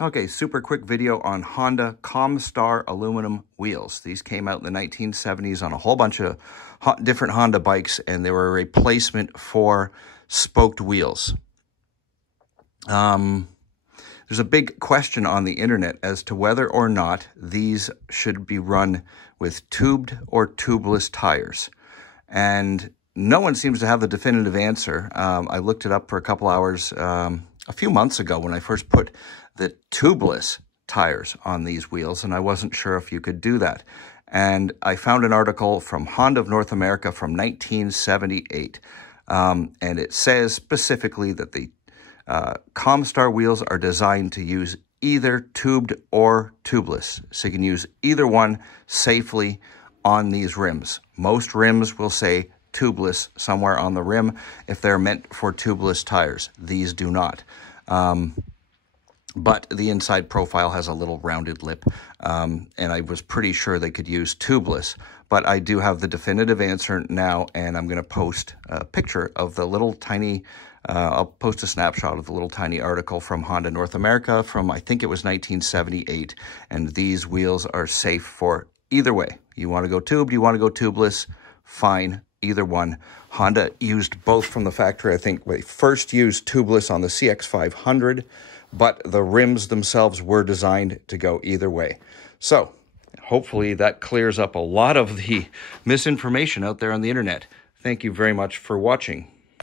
Okay, super quick video on Honda Comstar aluminum wheels. These came out in the 1970s on a whole bunch of different Honda bikes, and they were a replacement for spoked wheels. There's a big question on the internet as to whether or not these should be run with tubed or tubeless tires. And no one seems to have the definitive answer. I looked it up for a couple hours a few months ago when I first put the tubeless tires on these wheels, and I wasn't sure if you could do that. And I found an article from Honda of North America from 1978, and it says specifically that the Comstar wheels are designed to use either tubed or tubeless. So you can use either one safely on these rims. Most rims will say tubeless somewhere on the rim if they're meant for tubeless tires. These do not. But the inside profile has a little rounded lip, and I was pretty sure they could use tubeless. But I do have the definitive answer now, and I'm going to post a picture of the little tiny, I'll post a snapshot of the little tiny article from Honda North America from, I think it was 1978, and these wheels are safe for either way. You want to go tubed, you want to go tubeless, fine, either one. Honda used both from the factory. I think they first used tubeless on the CX500, but the rims themselves were designed to go either way. So hopefully that clears up a lot of the misinformation out there on the internet. Thank you very much for watching.